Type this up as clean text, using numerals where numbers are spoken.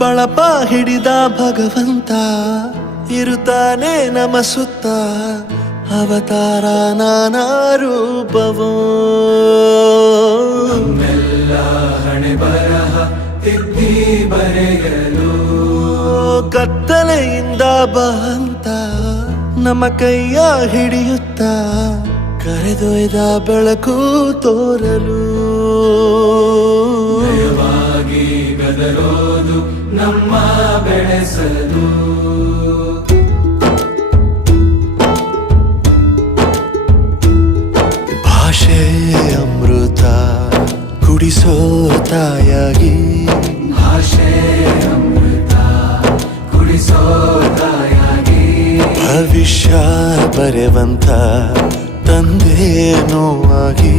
ಬಳಪ ಹಿಡಿದ ಭಗವಂತ ಇರುತ್ತಾನೆ ನಮ ಸುತ್ತ, ಅವತಾರ ನಾನಾ ರೂಪವೋ. ನಮ್ಮೆಲ್ಲ ಹಣೆ ಬರಹ ತಿದ್ದಿ ಬರೆಯಲು ಕತ್ತಲೆಯಿಂದ ಬಂತ ನಮ್ಮ ಕೈಯ ಹಿಡಿಯುತ್ತ, ಕರೆದೊಯ್ದ ಬೆಳಕು ತೋರಲು. ಭಯವಾಗಿ ಗದರೋದು ನಮ್ಮ ಬೆಳೆಸಲು. ಭಾಷೆ ಅಮೃತ ಕುಡಿಸೋ ತಾಯಾಗಿ, ಭಾಷೆ ಅಮೃತ ಕುಡಿಸೋ ತಾಯಾಗಿ, ಭವಿಷ್ಯ ಬರೆವಂತ ತಂದೆ ನೋವಾಗಿ.